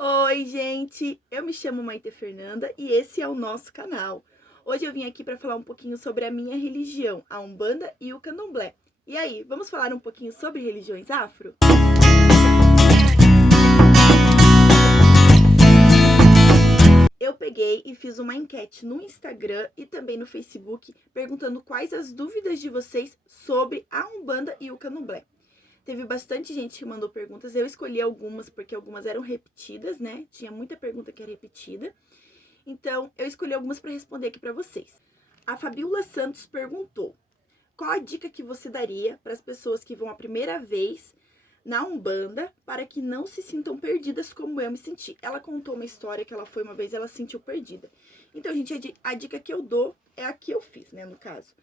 Oi, gente! Eu me chamo Maite Fernanda e esse é o nosso canal. Hoje eu vim aqui para falar um pouquinho sobre a minha religião, a Umbanda e o Candomblé. E aí, vamos falar um pouquinho sobre religiões afro? Eu peguei e fiz uma enquete no Instagram e também no Facebook perguntando quais as dúvidas de vocês sobre a Umbanda e o Candomblé. Teve bastante gente que mandou perguntas, eu escolhi algumas porque algumas eram repetidas, né? Tinha muita pergunta que era repetida. Então, eu escolhi algumas para responder aqui para vocês. A Fabiola Santos perguntou: qual a dica que você daria para as pessoas que vão a primeira vez na Umbanda para que não se sintam perdidas como eu me senti? Ela contou uma história que ela foi uma vez, ela se sentiu perdida. Então, gente, a dica que eu dou é a que eu fiz, né, no caso.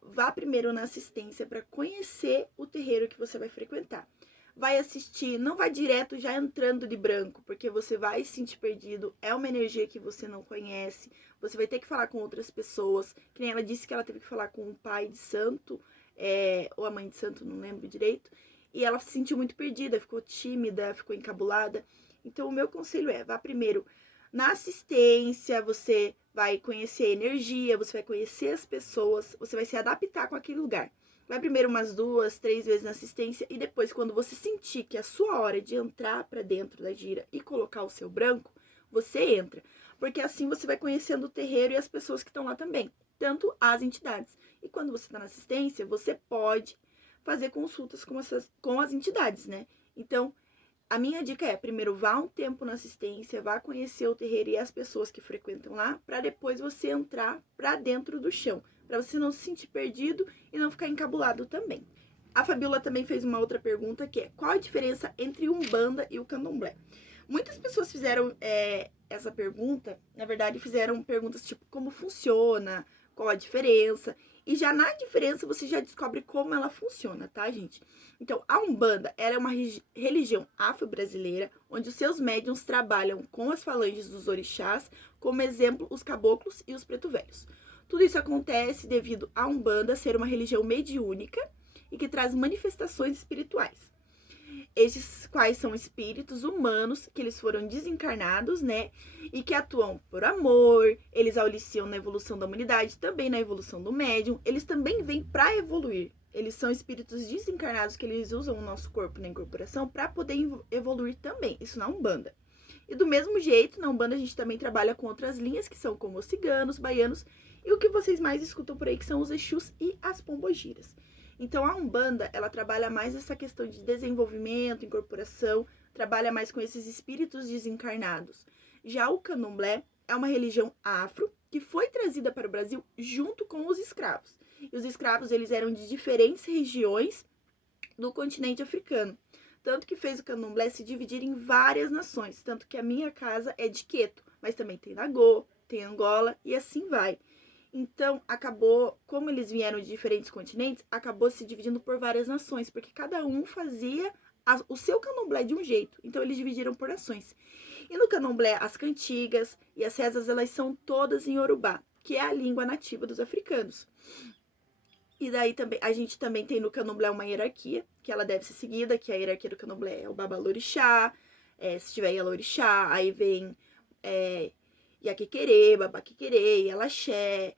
Vá primeiro na assistência para conhecer o terreiro que você vai frequentar. Vai assistir, não vá direto já entrando de branco, porque você vai se sentir perdido, é uma energia que você não conhece, você vai ter que falar com outras pessoas, que nem ela disse que ela teve que falar com o pai de santo, ou a mãe de santo, não lembro direito, e ela se sentiu muito perdida, ficou tímida, ficou encabulada. Então o meu conselho é, vá primeiro na assistência, você vai conhecer a energia, você vai conhecer as pessoas, você vai se adaptar com aquele lugar. Vai primeiro umas 2, 3 vezes na assistência e depois, quando você sentir que é a sua hora de entrar para dentro da gira e colocar o seu branco, você entra. Porque assim você vai conhecendo o terreiro e as pessoas que estão lá também, tanto as entidades. E quando você está na assistência, você pode fazer consultas com as entidades, né? Então, a minha dica é, primeiro vá um tempo na assistência, vá conhecer o terreiro e as pessoas que frequentam lá, para depois você entrar para dentro do chão, para você não se sentir perdido e não ficar encabulado também. A Fabiola também fez uma outra pergunta que é, qual a diferença entre o Umbanda e o Candomblé? Muitas pessoas fizeram essa pergunta, na verdade fizeram perguntas tipo, como funciona, qual a diferença, e já na diferença você já descobre como ela funciona, tá, gente? Então, a Umbanda, ela é uma religião afro-brasileira, onde os seus médiuns trabalham com as falanges dos orixás, como exemplo, os caboclos e os preto-velhos. Tudo isso acontece devido à Umbanda ser uma religião mediúnica e que traz manifestações espirituais. Esses quais são espíritos humanos, que eles foram desencarnados, né? E que atuam por amor, eles auxiliam na evolução da humanidade, também na evolução do médium. Eles também vêm para evoluir. Eles são espíritos desencarnados que eles usam o nosso corpo na incorporação para poder evoluir também. Isso na Umbanda. E do mesmo jeito, na Umbanda a gente também trabalha com outras linhas, que são como os ciganos, baianos, e o que vocês mais escutam por aí, que são os Exus e as pombogiras. Então, a Umbanda, ela trabalha mais essa questão de desenvolvimento, incorporação, trabalha mais com esses espíritos desencarnados. Já o Candomblé é uma religião afro que foi trazida para o Brasil junto com os escravos. E os escravos, eles eram de diferentes regiões do continente africano. Tanto que fez o Candomblé se dividir em várias nações. Tanto que a minha casa é de Queto, mas também tem Nagô, tem Angola e assim vai. Então, acabou, como eles vieram de diferentes continentes, acabou se dividindo por várias nações, porque cada um fazia o seu candomblé de um jeito. Então, eles dividiram por nações. E no candomblé, as cantigas e as rezas, elas são todas em Yorubá, que é a língua nativa dos africanos. E daí também, a gente também tem no candomblé uma hierarquia, que ela deve ser seguida, que a hierarquia do candomblé é o babalorixá, se tiver Yalorixá, aí vem Yaquequerê, Babaquequerê, Yalaxé,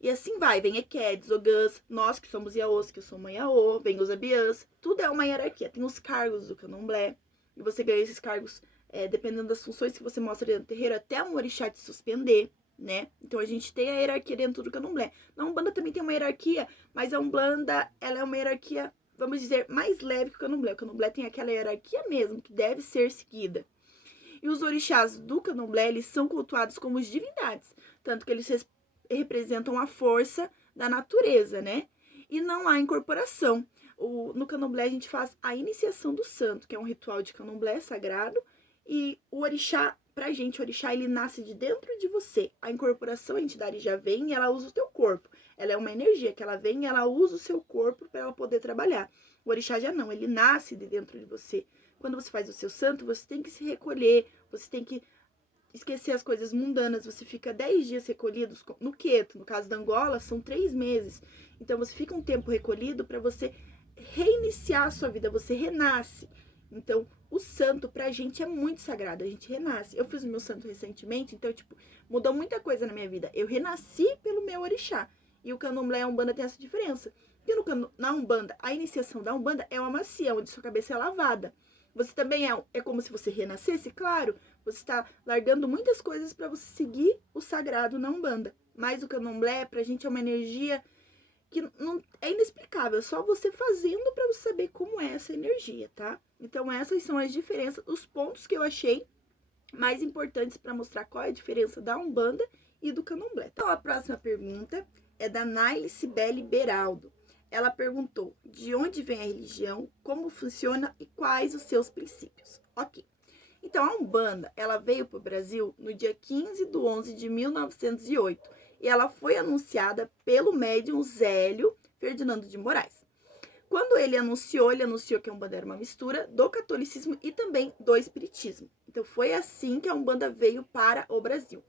e assim vai, vem Equedes, Ogãs, nós que somos Iaôs, que eu sou mãe Iaô, vem os Abiãs, tudo é uma hierarquia, tem os cargos do candomblé, e você ganha esses cargos dependendo das funções que você mostra dentro do terreiro, até um orixá te suspender, né? Então a gente tem a hierarquia dentro do candomblé. Na Umbanda também tem uma hierarquia, mas a Umbanda, ela é uma hierarquia, vamos dizer, mais leve que o candomblé. O candomblé tem aquela hierarquia mesmo, que deve ser seguida. E os orixás do candomblé, eles são cultuados como divindades, tanto que eles representam a força da natureza, né? E não há incorporação. No candomblé a gente faz a iniciação do santo, que é um ritual de candomblé sagrado, e o orixá, pra gente, o orixá, ele nasce de dentro de você. A incorporação, a entidade já vem e ela usa o teu corpo. Ela é uma energia que ela vem e ela usa o seu corpo para ela poder trabalhar. O orixá já não, ele nasce de dentro de você. Quando você faz o seu santo, você tem que se recolher, você tem que esquecer as coisas mundanas, você fica 10 dias recolhido no Queto, no caso da Angola, são 3 meses. Então, você fica um tempo recolhido para você reiniciar a sua vida, você renasce. Então, o santo pra gente é muito sagrado, a gente renasce. Eu fiz o meu santo recentemente, então, tipo, mudou muita coisa na minha vida. Eu renasci pelo meu orixá. E o candomblé e a umbanda tem essa diferença. E na umbanda, a iniciação da umbanda é uma macia, onde sua cabeça é lavada. Você também é como se você renascesse, claro. Você está largando muitas coisas para você seguir o sagrado na umbanda. Mas o candomblé, pra gente, é uma energia que não é inexplicável, é só você fazendo para você saber como é essa energia, tá? Então essas são as diferenças, os pontos que eu achei mais importantes para mostrar qual é a diferença da Umbanda e do Candomblé. Então a próxima pergunta é da Naile Cibele Beraldo. Ela perguntou de onde vem a religião, como funciona e quais os seus princípios. Ok. Então a Umbanda, ela veio para o Brasil no dia 15/11/1908 e ela foi anunciada pelo médium Zélio Ferdinando de Moraes. Quando ele anunciou que a Umbanda era uma mistura do catolicismo e também do espiritismo. Então foi assim que a Umbanda veio para o Brasil.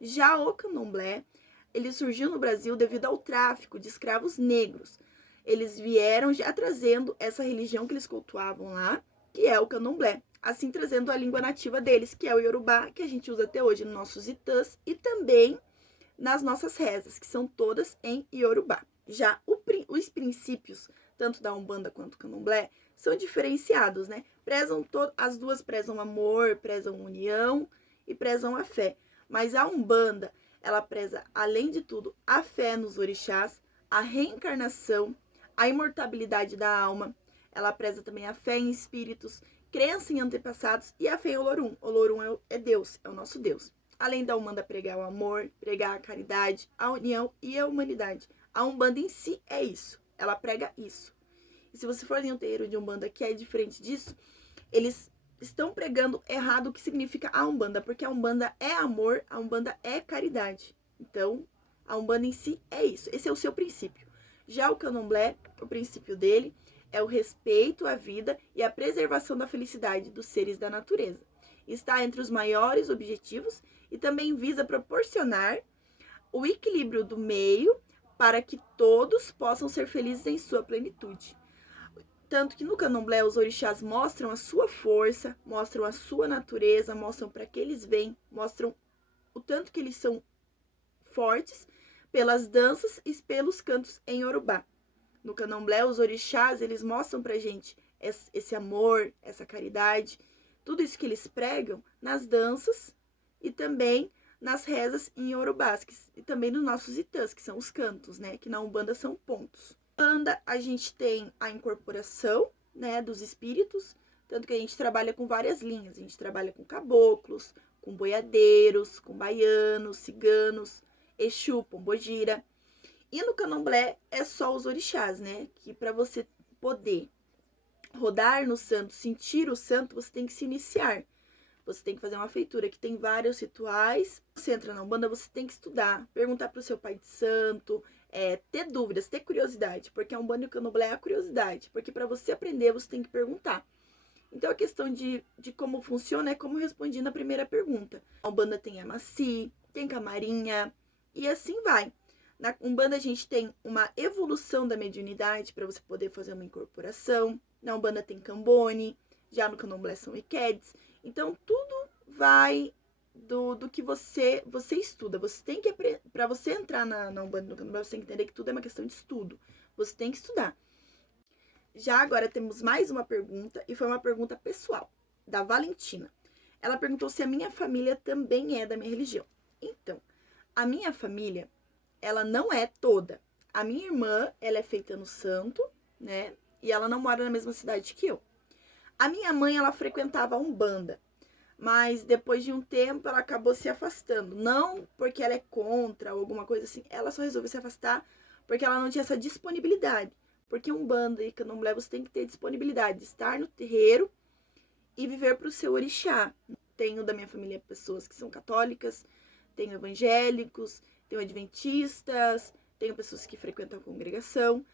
Já o Candomblé, ele surgiu no Brasil devido ao tráfico de escravos negros. Eles vieram já trazendo essa religião que eles cultuavam lá, que é o Candomblé. Assim trazendo a língua nativa deles, que é o Yorubá, que a gente usa até hoje nos nossos itãs e também nas nossas rezas, que são todas em Yorubá. Já os princípios, tanto da Umbanda quanto do Candomblé, são diferenciados, né? As duas prezam amor, prezam união e prezam a fé. Mas a Umbanda, ela preza, além de tudo, a fé nos orixás, a reencarnação, a imortalidade da alma. Ela preza também a fé em espíritos, crença em antepassados e a fé em Olorum. Olorum é Deus, é o nosso Deus. Além da Umbanda pregar o amor, pregar a caridade, a união e a humanidade. A Umbanda em si é isso, ela prega isso. E se você for em um terreiro de Umbanda que é diferente disso, eles estão pregando errado o que significa a Umbanda, porque a Umbanda é amor, a Umbanda é caridade. Então, a Umbanda em si é isso, esse é o seu princípio. Já o Candomblé, o princípio dele é o respeito à vida e a preservação da felicidade dos seres da natureza. Está entre os maiores objetivos e também visa proporcionar o equilíbrio do meio para que todos possam ser felizes em sua plenitude. Tanto que no Candomblé os orixás mostram a sua força, mostram a sua natureza, mostram para que eles vêm, mostram o tanto que eles são fortes pelas danças e pelos cantos em Yorubá. No Candomblé os orixás, eles mostram pra gente esse amor, essa caridade, tudo isso que eles pregam nas danças e também nas rezas em Yorubás, e também nos nossos itãs, que são os cantos, né? Que na Umbanda são pontos. Na Umbanda a gente tem a incorporação, né, dos espíritos, tanto que a gente trabalha com várias linhas. A gente trabalha com caboclos, com boiadeiros, com baianos, ciganos, Exu, pombogira. E no Candomblé é só os orixás, né? Que para você poder rodar no santo, sentir o santo, você tem que se iniciar. Você tem que fazer uma feitura que tem vários rituais. Você entra na Umbanda, você tem que estudar, perguntar para o seu pai de santo, ter dúvidas, ter curiosidade, porque a Umbanda e o Candomblé é a curiosidade, porque para você aprender você tem que perguntar. Então a questão de como funciona é como eu respondi na primeira pergunta. A Umbanda tem amaci, tem camarinha e assim vai. Na Umbanda a gente tem uma evolução da mediunidade para você poder fazer uma incorporação. Na Umbanda tem cambone, já no Candomblé são iquedes. Então, tudo vai do que você estuda. Você tem que aprender. Para você entrar na Umbanda e no Candomblé, você tem que entender que tudo é uma questão de estudo. Você tem que estudar. Já agora temos mais uma pergunta, e foi uma pergunta pessoal, da Valentina. Ela perguntou se a minha família também é da minha religião. Então, a minha família, ela não é toda. A minha irmã, ela é feita no santo, né? E ela não mora na mesma cidade que eu. A minha mãe, ela frequentava a Umbanda, mas depois de um tempo ela acabou se afastando. Não porque ela é contra ou alguma coisa assim, ela só resolveu se afastar porque ela não tinha essa disponibilidade. Porque Umbanda e Candomblé você tem que ter disponibilidade de estar no terreiro e viver para o seu orixá. Tenho da minha família pessoas que são católicas, tenho evangélicos, tenho adventistas, tenho pessoas que frequentam a congregação.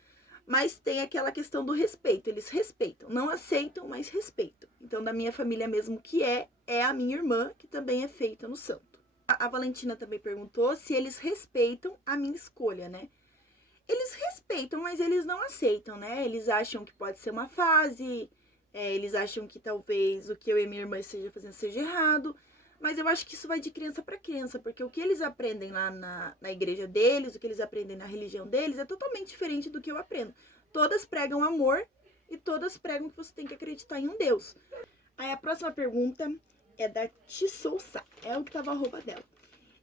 Mas tem aquela questão do respeito, eles respeitam, não aceitam, mas respeitam. Então, da minha família mesmo que é a minha irmã, que também é feita no santo. A Valentina também perguntou se eles respeitam a minha escolha, né? Eles respeitam, mas eles não aceitam, né? Eles acham que pode ser uma fase, Eles acham que talvez o que eu e minha irmã esteja fazendo seja errado. Mas eu acho que isso vai de criança para criança, porque o que eles aprendem lá na igreja deles, o que eles aprendem na religião deles, é totalmente diferente do que eu aprendo. Todas pregam amor e todas pregam que você tem que acreditar em um Deus. Aí a próxima pergunta é da Tissouça, é o que tava a roupa dela.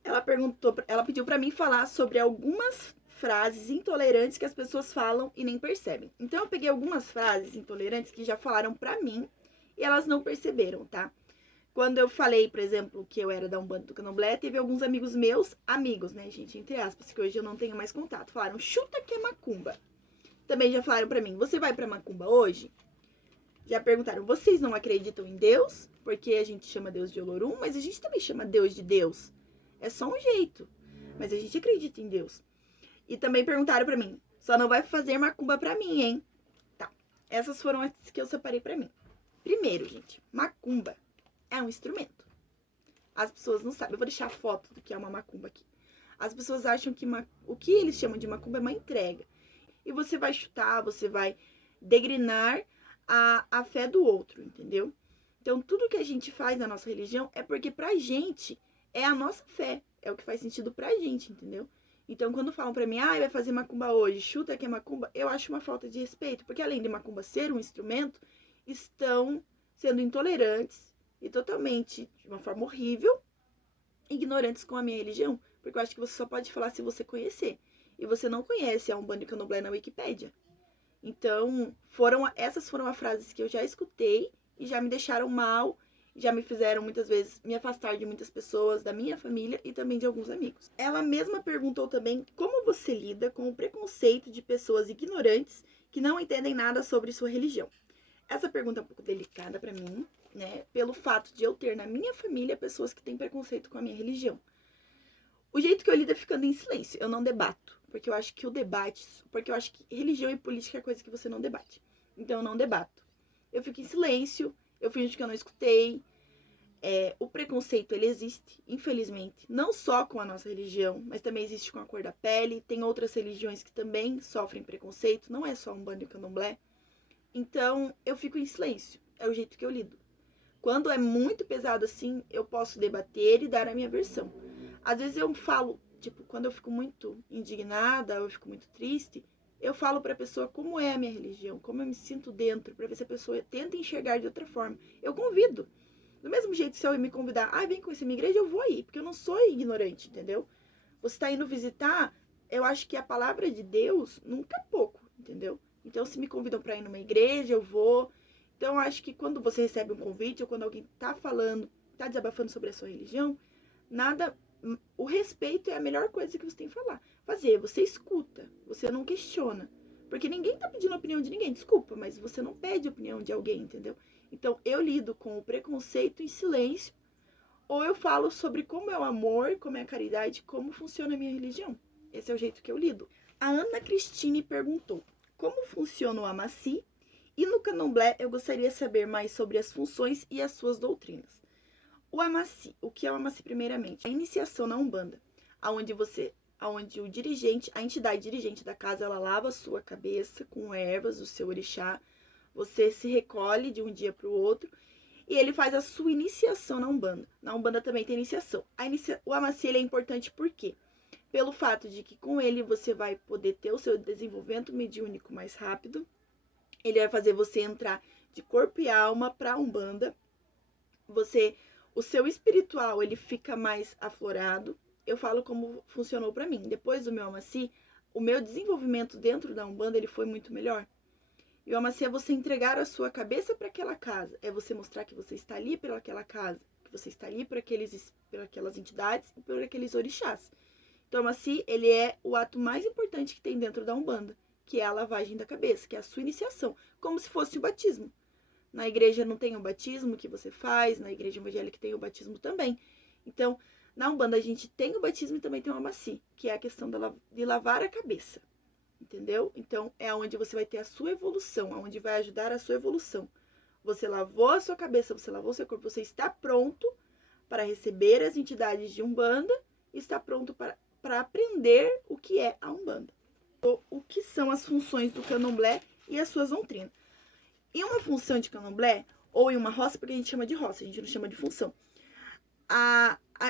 Ela pediu para mim falar sobre algumas frases intolerantes que as pessoas falam e nem percebem. Então eu peguei algumas frases intolerantes que já falaram para mim e elas não perceberam, tá? Quando eu falei, por exemplo, que eu era da Umbanda do Candomblé, teve alguns amigos meus, amigos, né, gente, entre aspas, que hoje eu não tenho mais contato, falaram, chuta que é macumba. Também já falaram pra mim, você vai pra macumba hoje? Já perguntaram, vocês não acreditam em Deus? Porque a gente chama Deus de Olorum, mas a gente também chama Deus de Deus. É só um jeito, mas a gente acredita em Deus. E também perguntaram pra mim, só não vai fazer macumba pra mim, hein? Tá, essas foram as que eu separei pra mim. Primeiro, gente, macumba é um instrumento. As pessoas não sabem. Eu vou deixar a foto do que é uma macumba aqui. As pessoas acham que o que eles chamam de macumba é uma entrega. E você vai chutar, você vai degrinar a fé do outro, entendeu? Então, tudo que a gente faz na nossa religião é porque pra gente é a nossa fé. É o que faz sentido pra gente, entendeu? Então, quando falam pra mim, vai fazer macumba hoje, chuta que é macumba, eu acho uma falta de respeito. Porque além de macumba ser um instrumento, estão sendo intolerantes e totalmente, de uma forma horrível, ignorantes com a minha religião. Porque eu acho que você só pode falar se você conhecer. E você não conhece a Umbanda e Candomblé na Wikipédia. Então, essas foram as frases que eu já escutei e já me deixaram mal, já me fizeram muitas vezes me afastar de muitas pessoas, da minha família e também de alguns amigos. Ela mesma perguntou também como você lida com o preconceito de pessoas ignorantes que não entendem nada sobre sua religião. Essa pergunta é um pouco delicada pra mim, né? Pelo fato de eu ter na minha família pessoas que têm preconceito com a minha religião. O jeito que eu lido é ficando em silêncio. Eu não debato. Porque eu acho que porque eu acho que religião e política é coisa que você não debate. Então eu não debato. Eu fico em silêncio, eu finjo que eu não escutei. O preconceito, ele existe, infelizmente. Não só com a nossa religião, mas também existe com a cor da pele. Tem outras religiões que também sofrem preconceito. Não é só Umbanda e Candomblé. Então, eu fico em silêncio. É o jeito que eu lido. Quando é muito pesado assim, eu posso debater e dar a minha versão. Às vezes eu falo, tipo, quando eu fico muito indignada, ou eu fico muito triste, eu falo pra pessoa como é a minha religião, como eu me sinto dentro, pra ver se a pessoa tenta enxergar de outra forma. Eu convido. Do mesmo jeito, se alguém me convidar, vem conhecer minha igreja, eu vou aí, porque eu não sou ignorante, entendeu? Você tá indo visitar, eu acho que a palavra de Deus nunca é pouco, entendeu? Então, se me convidam pra ir numa igreja, eu vou. Então, eu acho que quando você recebe um convite, ou quando alguém tá falando, tá desabafando sobre a sua religião, o respeito é a melhor coisa que você tem que você escuta, você não questiona. Porque ninguém tá pedindo a opinião de ninguém, desculpa, mas você não pede a opinião de alguém, entendeu? Então, eu lido com o preconceito em silêncio, ou eu falo sobre como é o amor, como é a caridade, como funciona a minha religião. Esse é o jeito que eu lido. A Ana Cristine perguntou, como funciona o Amaci? E no Candomblé, eu gostaria de saber mais sobre as funções e as suas doutrinas. O Amaci, o que é o Amaci primeiramente? A iniciação na Umbanda, onde o dirigente, a entidade dirigente da casa, ela lava a sua cabeça com ervas, o seu orixá, você se recolhe de um dia para o outro e ele faz a sua iniciação na Umbanda. Na Umbanda também tem iniciação. O Amaci, ele é importante por quê? Pelo fato de que com ele você vai poder ter o seu desenvolvimento mediúnico mais rápido. Ele vai fazer você entrar de corpo e alma para a Umbanda. O seu espiritual, ele fica mais aflorado. Eu falo como funcionou para mim. Depois do meu Amaci, o meu desenvolvimento dentro da Umbanda, ele foi muito melhor. E o Amaci é você entregar a sua cabeça para aquela casa. É você mostrar que você está ali pelaquela casa. Que você está ali por aquelas entidades e por aqueles orixás. Então, o Amaci, ele é o ato mais importante que tem dentro da Umbanda, que é a lavagem da cabeça, que é a sua iniciação, como se fosse o batismo. Na igreja não tem o batismo que você faz, na igreja evangélica tem o batismo também. Então, na Umbanda a gente tem o batismo e também tem o Amaci, que é a questão de lavar a cabeça, entendeu? Então, é onde você vai ter a sua evolução, onde vai ajudar a sua evolução. Você lavou a sua cabeça, você lavou o seu corpo, você está pronto para receber as entidades de Umbanda, está pronto para aprender o que é a Umbanda. O que são as funções do Candomblé e as suas doutrinas. Em uma função de candomblé, ou em uma roça, porque a gente chama de roça, a gente não chama de função,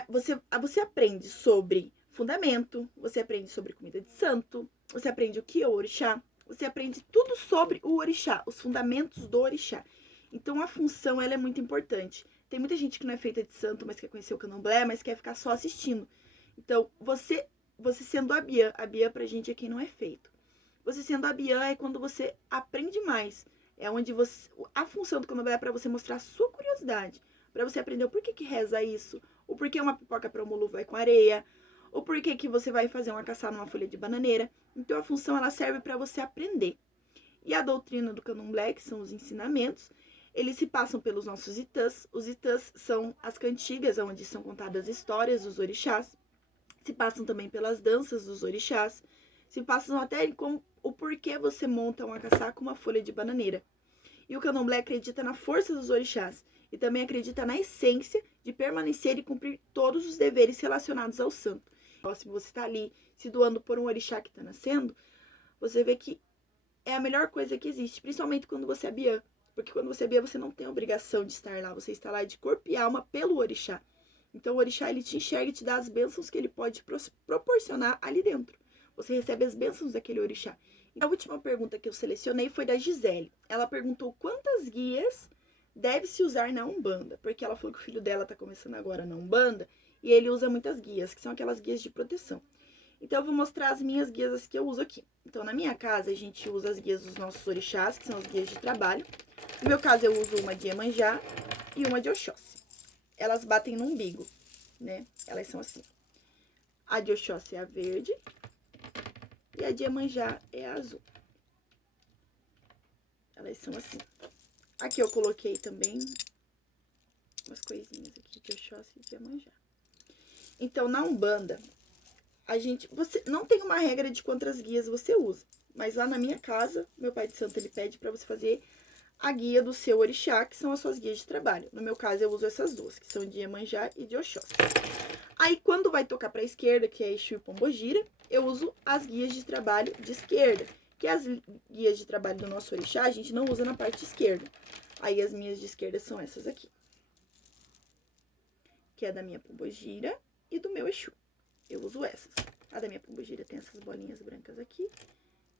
você aprende sobre fundamento, você aprende sobre comida de santo, você aprende o que é o orixá, você aprende tudo sobre o orixá, os fundamentos do orixá. Então a função ela é muito importante. Tem muita gente que não é feita de santo, mas quer conhecer o candomblé, mas quer ficar só assistindo. Então você sendo a biã pra gente é quem não é feito. Você sendo a biã é quando você aprende mais. É onde a função do candomblé é para você mostrar a sua curiosidade, para você aprender o porquê que reza isso, o porquê uma pipoca para o mulu vai com areia, o porquê que você vai fazer uma caçada numa folha de bananeira. Então a função ela serve para você aprender. E a doutrina do candomblé, que são os ensinamentos, eles se passam pelos nossos itãs. Os itãs são as cantigas, onde são contadas histórias dos orixás. Se passam também pelas danças dos orixás. Se passam até com o porquê você monta uma caçaca com uma folha de bananeira. E o candomblé acredita na força dos orixás e também acredita na essência de permanecer e cumprir todos os deveres relacionados ao santo. Se você está ali se doando por um orixá que está nascendo, você vê que é a melhor coisa que existe, principalmente quando você é biã. Porque quando você é biã, você não tem a obrigação de estar lá, você está lá de corpo e alma pelo orixá. Então o orixá ele te enxerga e te dá as bênçãos que ele pode proporcionar ali dentro. Você recebe as bênçãos daquele orixá. A última pergunta que eu selecionei foi da Gisele. Ela perguntou quantas guias deve-se usar na Umbanda, porque ela falou que o filho dela está começando agora na Umbanda e ele usa muitas guias, que são aquelas guias de proteção. Então eu vou mostrar as minhas guias que eu uso aqui. Então na minha casa a gente usa as guias dos nossos orixás, que são as guias de trabalho. No meu caso eu uso uma de Iemanjá e uma de Oxóssi. Elas batem no umbigo, né? Elas são assim. A de Oxóssi é a verde e a de Iemanjá é a azul. Elas são assim. Aqui eu coloquei também umas coisinhas aqui de Oxóssi e de Iemanjá. Então, na Umbanda, você não tem uma regra de quantas guias você usa. Mas lá na minha casa, meu pai de santo, ele pede para você fazer a guia do seu orixá, que são as suas guias de trabalho. No meu caso, eu uso essas duas, que são de Iemanjá e de Oxóssi. Aí, quando vai tocar para a esquerda, que é Exu e Pombogira, eu uso as guias de trabalho de esquerda, que as guias de trabalho do nosso orixá, a gente não usa na parte esquerda. Aí, as minhas de esquerda são essas aqui, que é da minha Pombogira e do meu Exu. Eu uso essas. A da minha Pombogira tem essas bolinhas brancas aqui,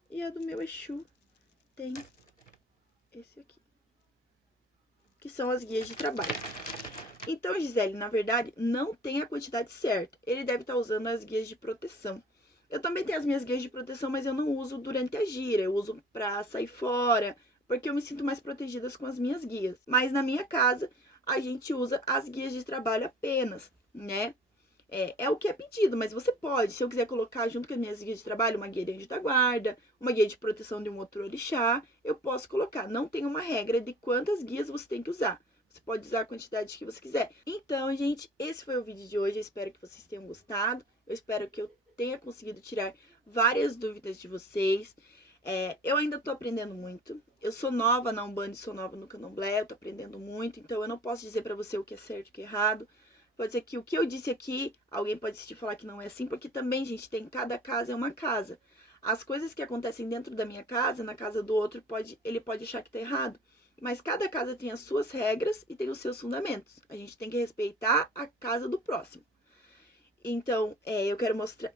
e a do meu Exu tem esse aqui, que são as guias de trabalho. Então, Gisele, na verdade, não tem a quantidade certa. Ele deve estar usando as guias de proteção. Eu também tenho as minhas guias de proteção, mas eu não uso durante a gira. Eu uso pra sair fora, porque eu me sinto mais protegida com as minhas guias. Mas na minha casa, a gente usa as guias de trabalho apenas, né? É o que é pedido, mas você pode. Se eu quiser colocar junto com as minhas guias de trabalho, uma guia de anjo da guarda, uma guia de proteção de um outro orixá, eu posso colocar. Não tem uma regra de quantas guias você tem que usar. Você pode usar a quantidade que você quiser. Então, gente, esse foi o vídeo de hoje. Eu espero que vocês tenham gostado. Eu espero que eu tenha conseguido tirar várias dúvidas de vocês. Eu ainda tô aprendendo muito. Eu sou nova na Umbanda e sou nova no Candomblé. Eu tô aprendendo muito. Então, eu não posso dizer pra você o que é certo e o que é errado. Pode ser que o que eu disse aqui, alguém pode te falar que não é assim. Porque também, gente, cada casa é uma casa. As coisas que acontecem dentro da minha casa, na casa do outro, ele pode achar que tá errado. Mas cada casa tem as suas regras e tem os seus fundamentos. A gente tem que respeitar a casa do próximo. Então,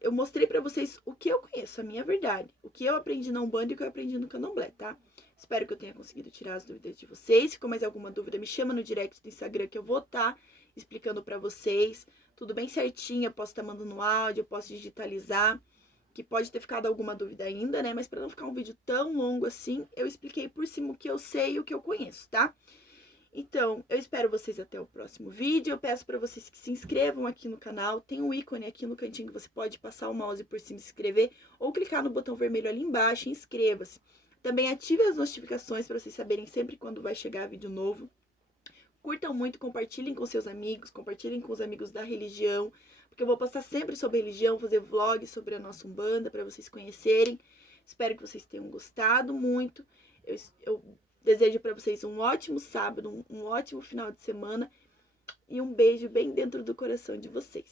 eu mostrei pra vocês o que eu conheço, a minha verdade. O que eu aprendi na Umbanda e o que eu aprendi no Candomblé, tá? Espero que eu tenha conseguido tirar as dúvidas de vocês. Se ficou mais alguma dúvida, me chama no direct do Instagram que eu vou estar explicando pra vocês. Tudo bem certinho, eu posso estar mandando áudio, eu posso digitalizar. Que pode ter ficado alguma dúvida ainda, né? Mas para não ficar um vídeo tão longo assim, eu expliquei por cima o que eu sei e o que eu conheço, tá? Então, eu espero vocês até o próximo vídeo. Eu peço para vocês que se inscrevam aqui no canal. Tem um ícone aqui no cantinho que você pode passar o mouse por cima e se inscrever. Ou clicar no botão vermelho ali embaixo e inscreva-se. Também ative as notificações para vocês saberem sempre quando vai chegar vídeo novo. Curtam muito, compartilhem com seus amigos, compartilhem com os amigos da religião. Porque eu vou postar sempre sobre religião, fazer vlogs sobre a nossa Umbanda para vocês conhecerem. Espero que vocês tenham gostado muito. Eu desejo para vocês um ótimo sábado, um ótimo final de semana e um beijo bem dentro do coração de vocês.